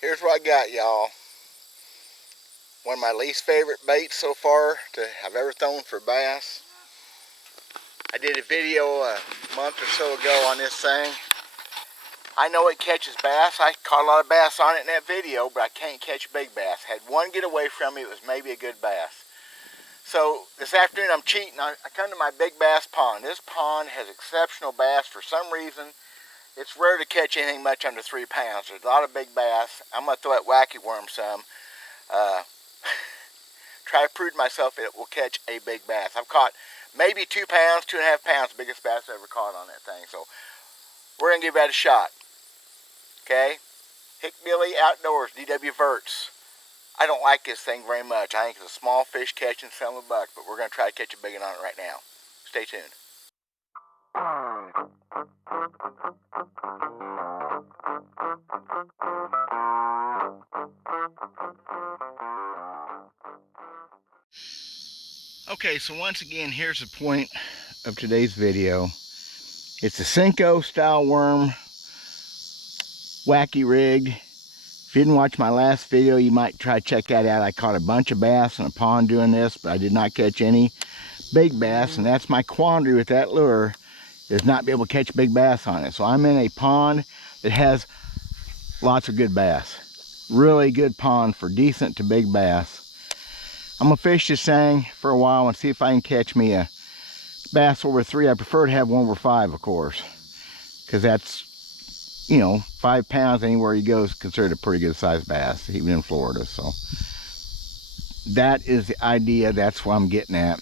Here's what I got, y'all. One of my least favorite baits so far I've ever thrown for bass. I did a video a month or so ago on this thing. I know it catches bass. I caught a lot of bass on it in that video, but I can't catch big bass. Had one get away from me. It was maybe a good bass. So this afternoon I'm cheating. I come to my big bass pond. This pond has exceptional bass. For some reason, it's rare to catch anything much under 3 pounds. There's a lot of big bass. I'm going to throw that wacky worm some. Try to prove to myself it will catch a big bass. I've caught maybe 2 pounds, 2.5 pounds, biggest bass I've ever caught on that thing. So we're going to give that a shot. Okay? Hick Billy Outdoors, DW Verts. I don't like this thing very much. I think it's a small fish catching some of a buck, but we're going to try to catch a big one on it right now. Stay tuned. Okay, so once again, here's the point of today's video. It's a Senko style worm, wacky rigged. If you didn't watch my last video, you might try to check that out. I caught a bunch of bass in a pond doing this, but I did not catch any big bass, and that's my quandary with that lure, is not be able to catch big bass on it. So I'm in a pond that has lots of good bass. Really good pond for decent to big bass. I'm gonna fish this thing for a while and see if I can catch me a bass over 3. I prefer to have one over 5, of course, because that's, you know, 5 pounds anywhere you go is considered a pretty good sized bass, even in Florida. So that is the idea. That's what I'm getting at.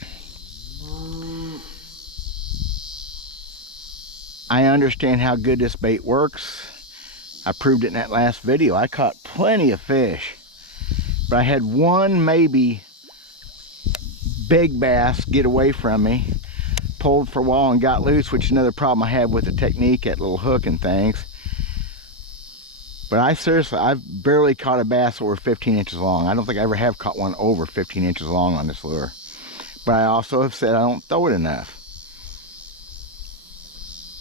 I understand how good this bait works. I proved it in that last video. I caught plenty of fish, but I had one maybe big bass get away from me, pulled for a while and got loose, which is another problem I have with the technique, that little hook and things. But I've barely caught a bass over 15 inches long. I don't think I ever have caught one over 15 inches long on this lure. But I also have said I don't throw it enough.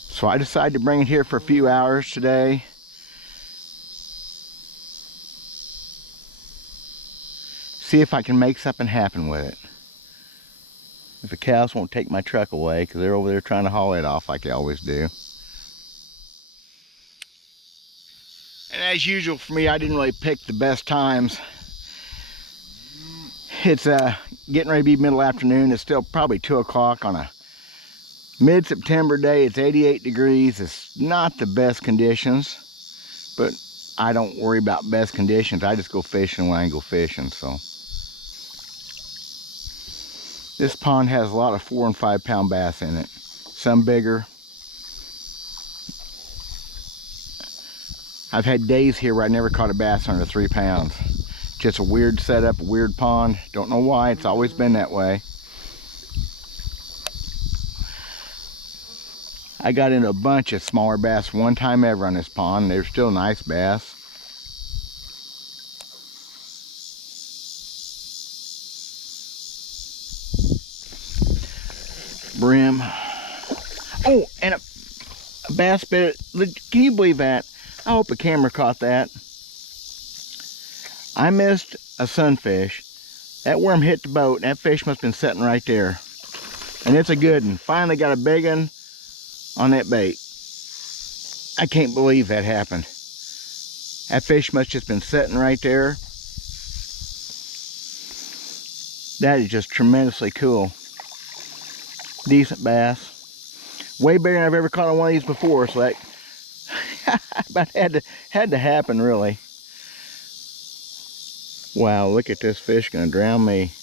So I decided to bring it here for a few hours today. See if I can make something happen with it. If the cows won't take my truck away, because they're over there trying to haul it off like they always do. And as usual for me, I didn't really pick the best times. It's getting ready to be middle afternoon. It's still probably 2 o'clock on a mid-September day. It's 88 degrees. It's not the best conditions, but I don't worry about best conditions. I just go fishing when I go fishing. So this pond has a lot of 4 and 5 pound bass in it. Some bigger. I've had days here where I never caught a bass under 3 pounds. Just a weird setup, a weird pond. Don't know why, it's always been that way. I got into a bunch of smaller bass one time ever on this pond. They're still nice bass. Brim. Oh, and a bass bit. Can you believe that? I hope the camera caught that. I missed a sunfish. That worm hit the boat, and that fish must have been sitting right there. And it's a good one. Finally got a big one on that bait. I can't believe that happened. That fish must have just been sitting right there. That is just tremendously cool. Decent bass. Way bigger than I've ever caught on one of these before, so that about had to happen, really. Wow, look at this fish gonna drown me.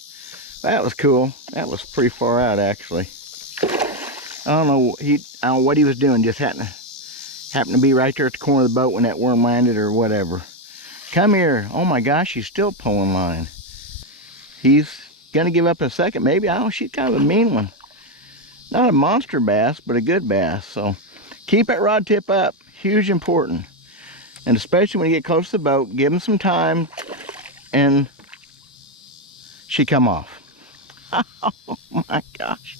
That was cool. That was pretty far out, actually. I don't know what he was doing. Just happened to be right there at the corner of the boat when that worm landed, or whatever. Come here. Oh my gosh, he's still pulling line. He's gonna give up in a second, maybe. I don't know. She's kind of a mean one. Not a monster bass, but a good bass. So keep that rod tip up. Huge important. And especially when you get close to the boat, give him some time, and she come off. Oh my gosh.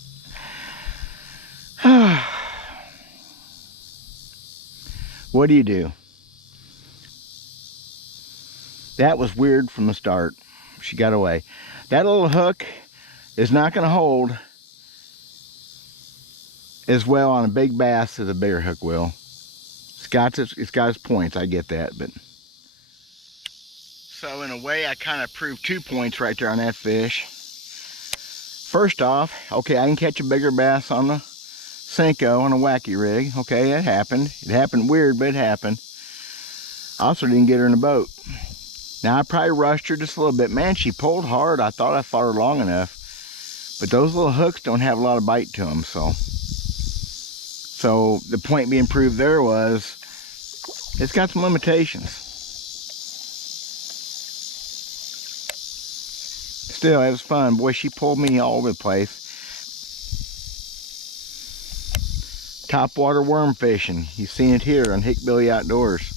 What do you do? That was weird from the start. She got away. That little hook is not going to hold as well on a big bass as a bigger hook will. It's got its points, I get that, but so in a way I kind of proved 2 points right there on that fish. First off, okay, I can catch a bigger bass on the Senko on a Wacky rig. Okay, it happened. It happened weird, but it happened. I also didn't get her in the boat. Now, I probably rushed her just a little bit. Man, she pulled hard. I thought I fought her long enough. But those little hooks don't have a lot of bite to them, so the point being proved there was it's got some limitations. Still, it was fun. Boy, she pulled me all over the place. Topwater worm fishing. You've seen it here on Hickbilly Outdoors.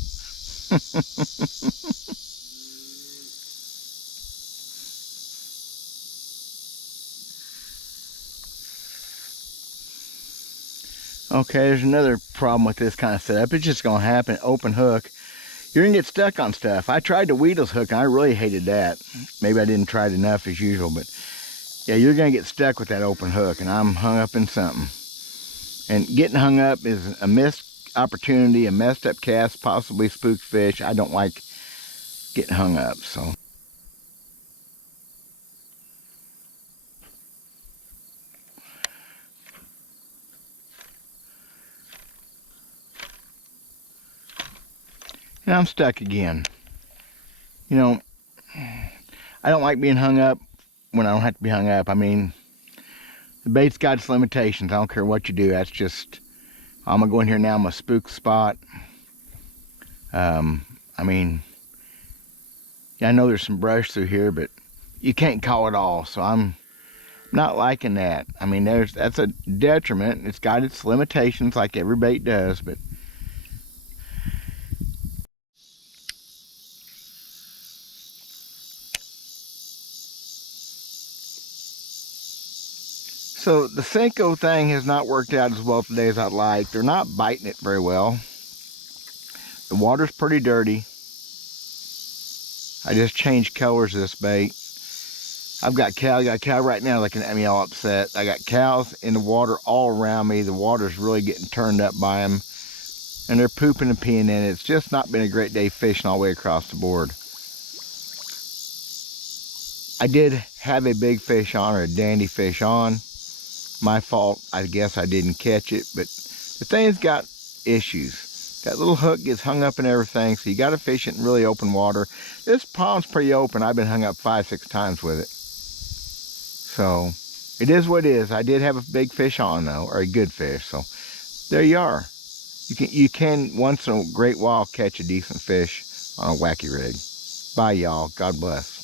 Okay, there's another problem with this kind of setup. It's just going to happen. Open hook. You're going to get stuck on stuff. I tried the Weedles hook, and I really hated that. Maybe I didn't try it enough as usual, but yeah, you're going to get stuck with that open hook, and I'm hung up in something. And getting hung up is a missed opportunity, a messed up cast, possibly spooked fish. I don't like getting hung up, so. And I'm stuck again. You know, I don't like being hung up when I don't have to be hung up. I mean, the bait's got its limitations. I don't care what you do. That's just, I'm going to go in here now. I'm going to spook the spot. I mean, yeah, I know there's some brush through here, but you can't call it all. So I'm not liking that. I mean, that's a detriment. It's got its limitations like every bait does, but so the Senko thing has not worked out as well today as I'd like. They're not biting it very well. The water's pretty dirty. I just changed colors of this bait. I got a cow right now looking at me all upset. I got cows in the water all around me. The water's really getting turned up by them. And they're pooping and peeing in it. It's just not been a great day fishing all the way across the board. I did have a big fish on, or a dandy fish on. My fault, I guess I didn't catch it, but the thing's got issues. That little hook gets hung up in everything, so you got to fish it in really open water. This pond's pretty open. I've been hung up 5-6 times with it. So, it is what it is. I did have a big fish on, though, or a good fish, so there you are. You can once in a great while catch a decent fish on a Wacky rig. Bye, y'all. God bless.